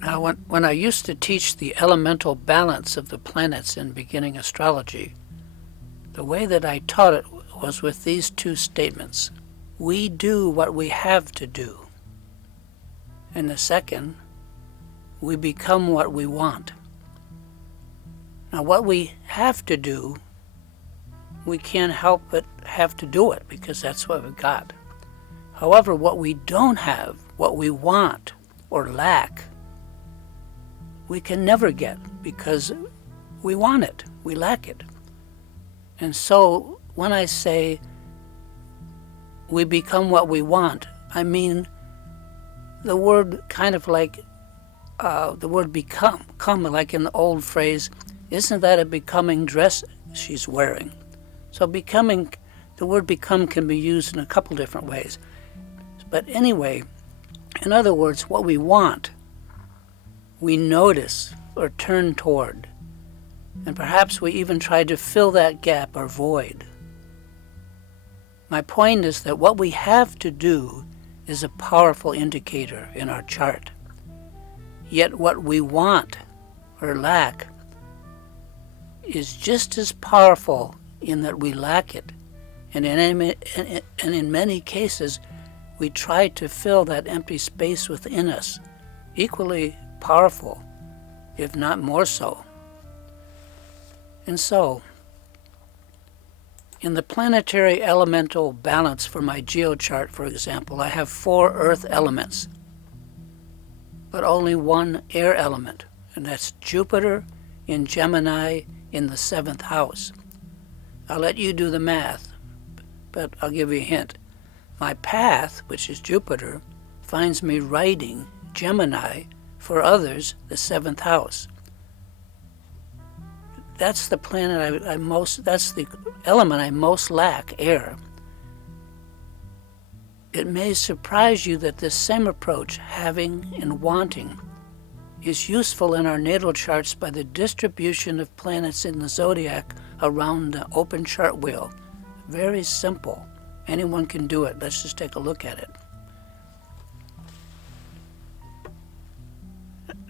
Now, when I used to teach the elemental balance of the planets in beginning astrology, the way that I taught it was with these two statements. We do what we have to do. And the second, we become what we want. Now, what we have to do, we can't help but have to do it because that's what we've got. However, what we don't have, what we want or lack, we can never get because we want it, we lack it. And so when I say we become what we want, I mean the word kind of like the word become, like in the old phrase, isn't that a becoming dress she's wearing? So becoming, the word become can be used in a couple different ways. But anyway, in other words, what we want, we notice or turn toward. And perhaps we even try to fill that gap or void. My point is that what we have to do is a powerful indicator in our chart. Yet what we want or lack is just as powerful in that we lack it. And in many cases, we try to fill that empty space within us, equally powerful, if not more so. And so, in the planetary elemental balance for my geochart, for example, I have 4 earth elements, but only 1 air element, and that's Jupiter in Gemini in the 7th house. I'll let you do the math, but I'll give you a hint. My path, which is Jupiter, finds me riding Gemini, for others, the 7th house. That's the planet that's the element I most lack, air. It may surprise you that this same approach, having and wanting, is useful in our natal charts by the distribution of planets in the zodiac around the open chart wheel. Very simple. Anyone can do it. Let's just take a look at it.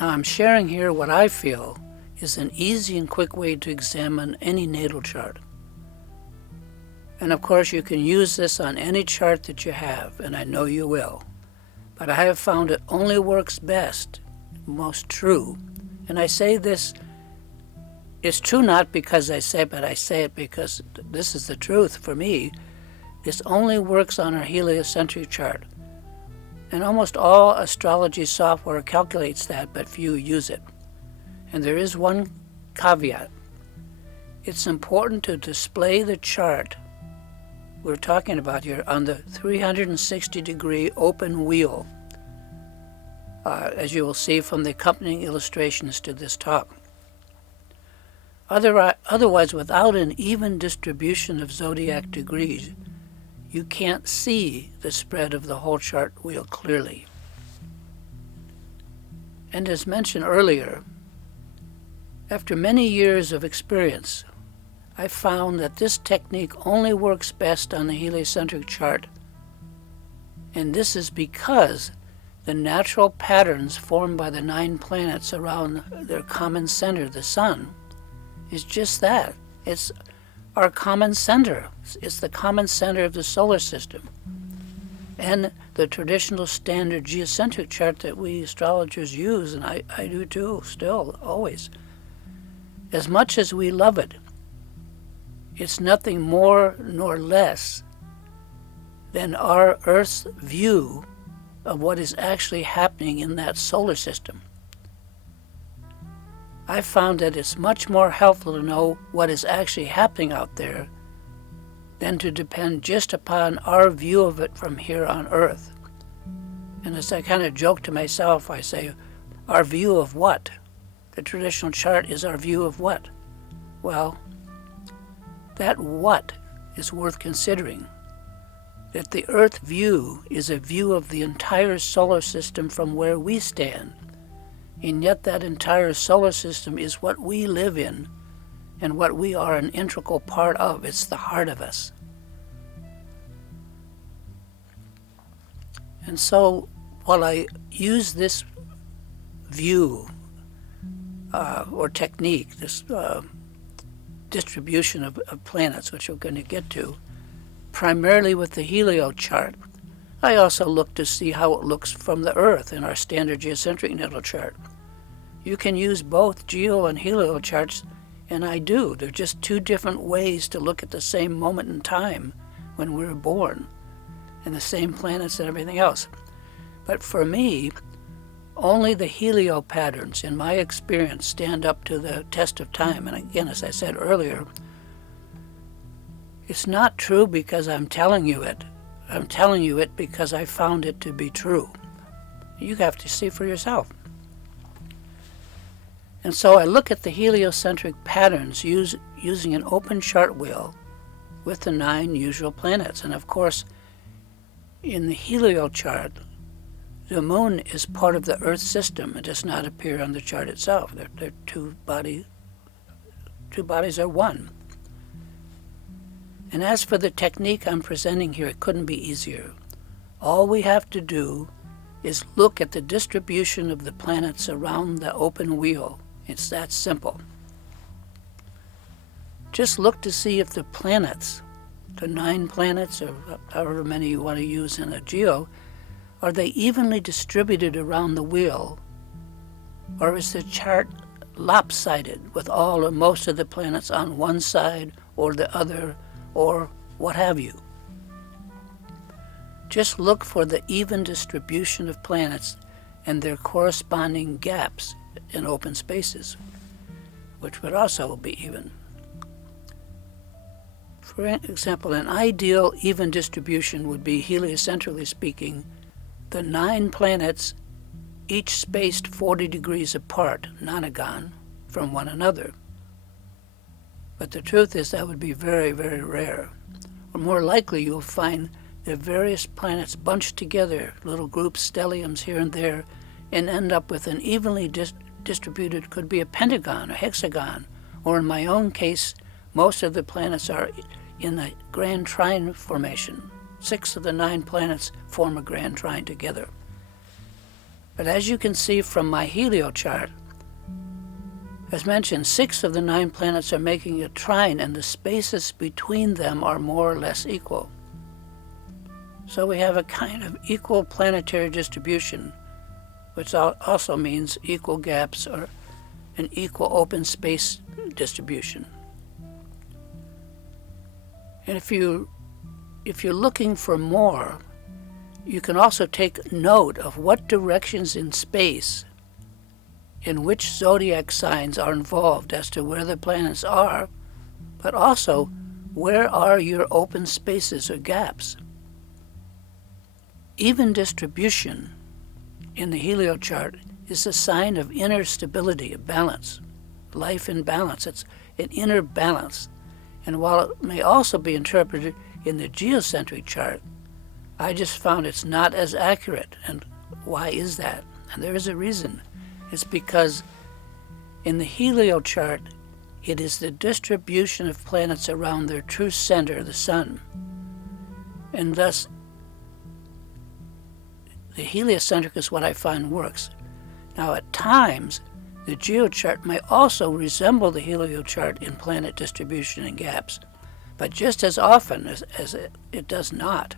Now I'm sharing here what I feel is an easy and quick way to examine any natal chart. And of course you can use this on any chart that you have, and I know you will. But I have found it only works best, most true. And I say this, it's true not because I say it, but I say it because this is the truth for me. This only works on our heliocentric chart. And almost all astrology software calculates that, but few use it. And there is one caveat. It's important to display the chart we're talking about here on the 360-degree open wheel, as you will see from the accompanying illustrations to this talk. Otherwise, without an even distribution of zodiac degrees, you can't see the spread of the whole chart wheel clearly. And as mentioned earlier, after many years of experience, I found that this technique only works best on the heliocentric chart. And this is because the natural patterns formed by the 9 planets around their common center, the sun, is just that. It's our common center. It's the common center of the solar system. And the traditional standard geocentric chart that we astrologers use, and I do too, still, always. As much as we love it, it's nothing more nor less than our Earth's view of what is actually happening in that solar system. I found that it's much more helpful to know what is actually happening out there than to depend just upon our view of it from here on Earth. And as I kind of joke to myself, I say, our view of what? The traditional chart is our view of what? Well, that what is worth considering. That the Earth view is a view of the entire solar system from where we stand. And yet that entire solar system is what we live in and what we are an integral part of. It's the heart of us. And so while I use this view or technique, this distribution of planets, which we're going to get to, primarily with the Helio chart. I also look to see how it looks from the Earth in our standard geocentric natal chart. You can use both geo and Helio charts, and I do. They're just two different ways to look at the same moment in time when we were born, and the same planets and everything else. But for me, only the Helio patterns, in my experience, stand up to the test of time. And again, as I said earlier, it's not true because I'm telling you it. I'm telling you it because I found it to be true. You have to see for yourself. And so I look at the heliocentric patterns using an open chart wheel with the 9 usual planets. And of course, in the Helio chart, the moon is part of the Earth system. It does not appear on the chart itself. They're two bodies are one. And as for the technique I'm presenting here, it couldn't be easier. All we have to do is look at the distribution of the planets around the open wheel. It's that simple. Just look to see if the planets, the 9 planets, or however many you want to use in a geo, are they evenly distributed around the wheel, or is the chart lopsided with all or most of the planets on one side or the other, or what have you? Just look for the even distribution of planets and their corresponding gaps in open spaces, which would also be even. For example, an ideal even distribution would be, heliocentrically speaking, the 9 planets, each spaced 40 degrees apart, nonagon, from one another. But the truth is that would be very, very rare. Or more likely you'll find the various planets bunched together, little groups, stelliums here and there, and end up with an evenly distributed, could be a pentagon, a hexagon, or in my own case, most of the planets are in the Grand Trine formation. 6 of the 9 planets form a Grand Trine together. But as you can see from my Helio chart, as mentioned, 6 of the 9 planets are making a trine, and the spaces between them are more or less equal. So we have a kind of equal planetary distribution, which also means equal gaps or an equal open space distribution. And if you're looking for more, you can also take note of what directions in space in which zodiac signs are involved as to where the planets are, but also where are your open spaces or gaps. Even distribution in the Helio chart is a sign of inner stability, of balance, life in balance. It's an inner balance. And while it may also be interpreted in the geocentric chart, I just found it's not as accurate. And why is that? And there is a reason. It's because in the Helio chart, it is the distribution of planets around their true center, the sun. And thus, the heliocentric is what I find works. Now, at times, the geochart may also resemble the Helio chart in planet distribution and gaps, but just as often as it does not.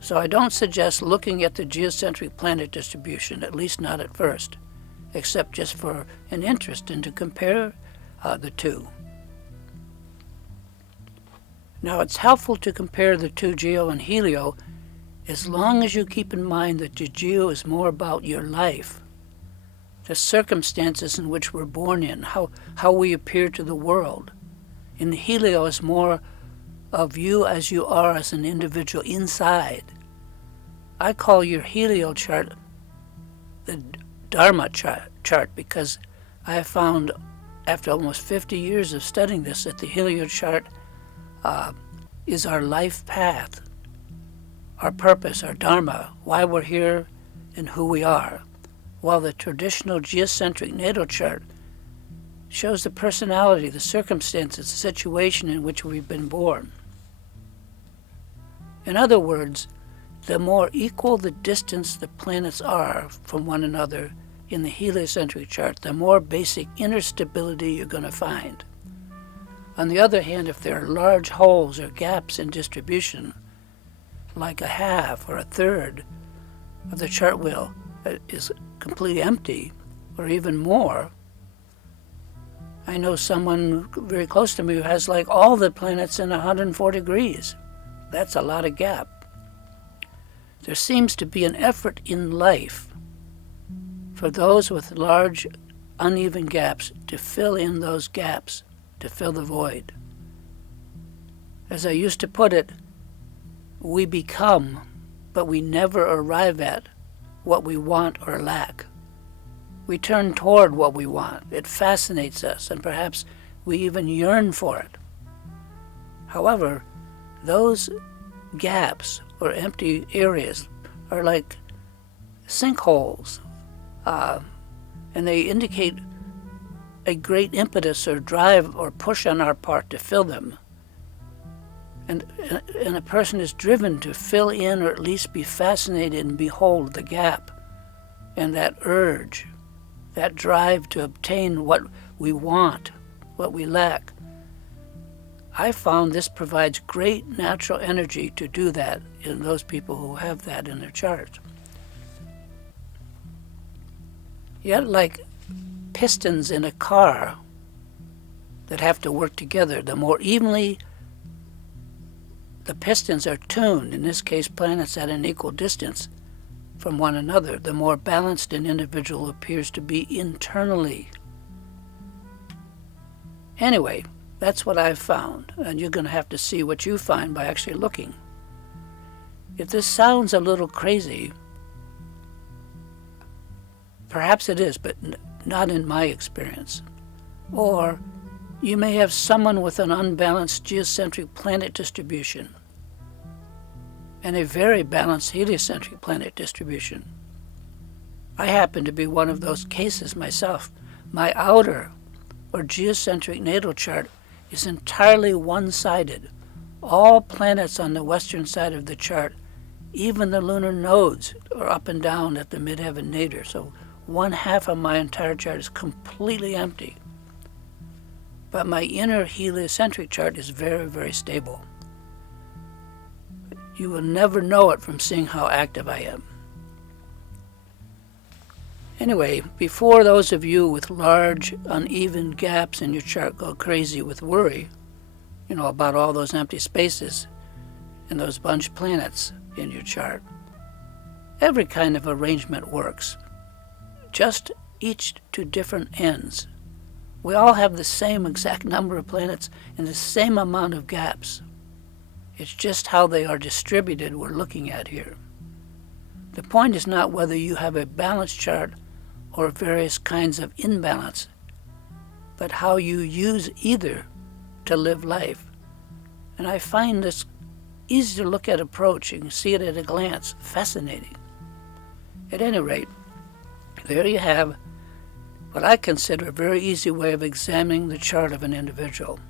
So I don't suggest looking at the geocentric planet distribution, at least not at first, except just for an interest and to compare the two. Now, it's helpful to compare the two, geo and Helio, as long as you keep in mind that the geo is more about your life, the circumstances in which we're born in, how we appear to the world. In the Helio is more of you as you are as an individual inside. I call your Helio chart the Dharma chart because I have found, after almost 50 years of studying this, that the Helio chart is our life path, our purpose, our Dharma, why we're here and who we are, while the traditional geocentric natal chart shows the personality, the circumstances, the situation in which we've been born. In other words, the more equal the distance the planets are from one another, in the heliocentric chart, the more basic inner stability you're going to find. On the other hand, if there are large holes or gaps in distribution, like a half or a third of the chart wheel is completely empty, or even more. I know someone very close to me who has like all the planets in 104 degrees. That's a lot of gap. There seems to be an effort in life for those with large, uneven gaps to fill in those gaps, to fill the void. As I used to put it, we become, but we never arrive at what we want or lack. We turn toward what we want. It fascinates us, and perhaps we even yearn for it. However, those gaps or empty areas are like sinkholes, and they indicate a great impetus or drive or push on our part to fill them. And a person is driven to fill in, or at least be fascinated and behold the gap and that urge, that drive to obtain what we want, what we lack. I found this provides great natural energy to do that in those people who have that in their chart. Yet, like pistons in a car that have to work together, the more evenly the pistons are tuned, in this case planets at an equal distance from one another, the more balanced an individual appears to be internally. Anyway, that's what I've found, and you're going to have to see what you find by actually looking. If this sounds a little crazy, perhaps it is, but not in my experience. Or you may have someone with an unbalanced geocentric planet distribution and a very balanced heliocentric planet distribution. I happen to be one of those cases myself. My outer or geocentric natal chart is entirely one-sided. All planets on the western side of the chart, even the lunar nodes, are up and down at the midheaven nadir. So one half of my entire chart is completely empty. But my inner heliocentric chart is very, very stable. You will never know it from seeing how active I am. Anyway, before those of you with large, uneven gaps in your chart go crazy with worry, about all those empty spaces and those bunch planets in your chart, every kind of arrangement works, just each to different ends. We all have the same exact number of planets and the same amount of gaps. It's just how they are distributed we're looking at here. The point is not whether you have a balanced chart or various kinds of imbalance, but how you use either to live life. And I find this easy to look at approach. You can see it at a glance. Fascinating. At any rate, there you have what I consider a very easy way of examining the chart of an individual.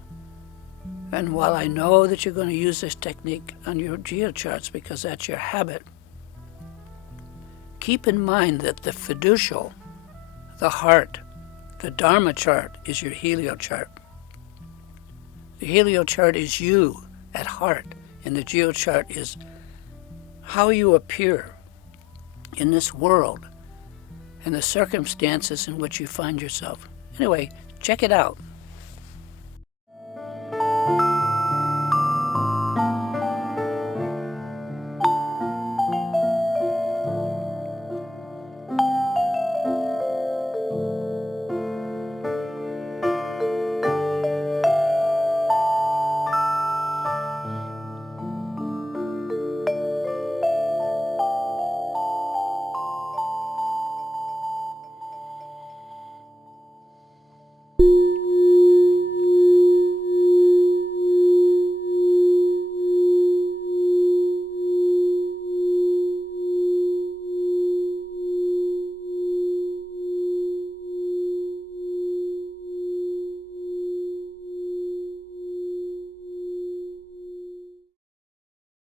And while I know that you're going to use this technique on your geocharts because that's your habit, keep in mind that the fiducial, the heart, the Dharma chart is your Helio chart. The Helio chart is you at heart, and the geo chart is how you appear in this world and the circumstances in which you find yourself. Anyway, check it out.